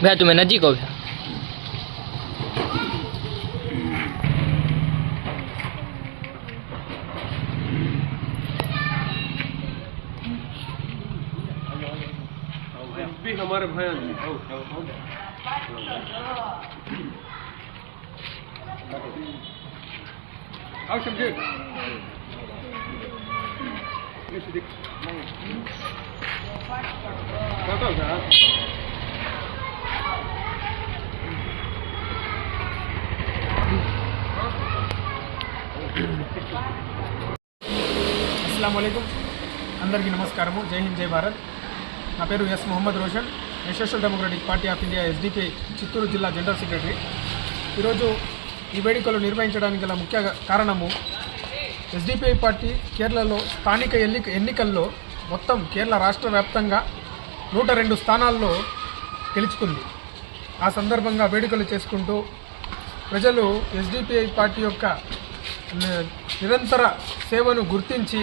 भैया तुम्हें नजीक हो? भैया हमारे भैया जी। Avşam gel. Geçtik. Bakalım ya. అస్సలం అందరికీ నమస్కారము జై హింద్ జై భారత్ నా పేరు S Mohammed Roshan national democratic party of India SDP Chittoor జిల్లా జనరల్ సెక్రటరీ ఈరోజు ఈ వేడుకలు నిర్వహించడానికి గల ముఖ్య కారణము ఎస్డిపిఐ పార్టీ కేరళలో స్థానిక ఎన్నిక ఎన్నికల్లో మొత్తం కేరళ రాష్ట్ర వ్యాప్తంగా నూట రెండు స్థానాల్లో గెలుచుకుంది. ఆ సందర్భంగా వేడుకలు చేసుకుంటూ ప్రజలు ఎస్డిపిఐ పార్టీ యొక్క నిరంతర సేవను గుర్తించి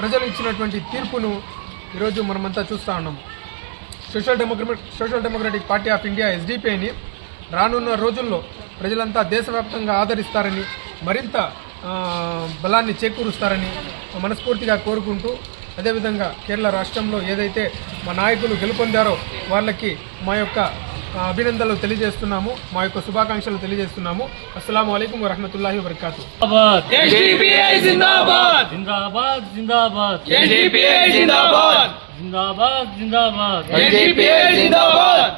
ప్రజలు ఇచ్చినటువంటి తీర్పును ఈరోజు మనమంతా చూస్తూ ఉన్నాము social democratic social democratic party of India ఎస్డిపిఐని రానున్న రోజుల్లో ప్రజలంతా దేశవ్యాప్తంగా ఆదరిస్తారని మరింత బలాన్ని చేకూరుస్తారని మనస్ఫూర్తిగా కోరుకుంటూ అదేవిధంగా కేరళ రాష్ట్రంలో ఏదైతే మా నాయకులు గెలుపొందారో వాళ్ళకి మా యొక్క అభినందనలు తెలియజేస్తున్నాము మా యొక్క శుభాకాంక్షలు తెలియజేస్తున్నాము. అస్సలం అయికం వరహమతుల్లాహి వబర్కాతు. జిందాబాద్! జిందాబాద్ జిందాబాద్! జిందాబాద్!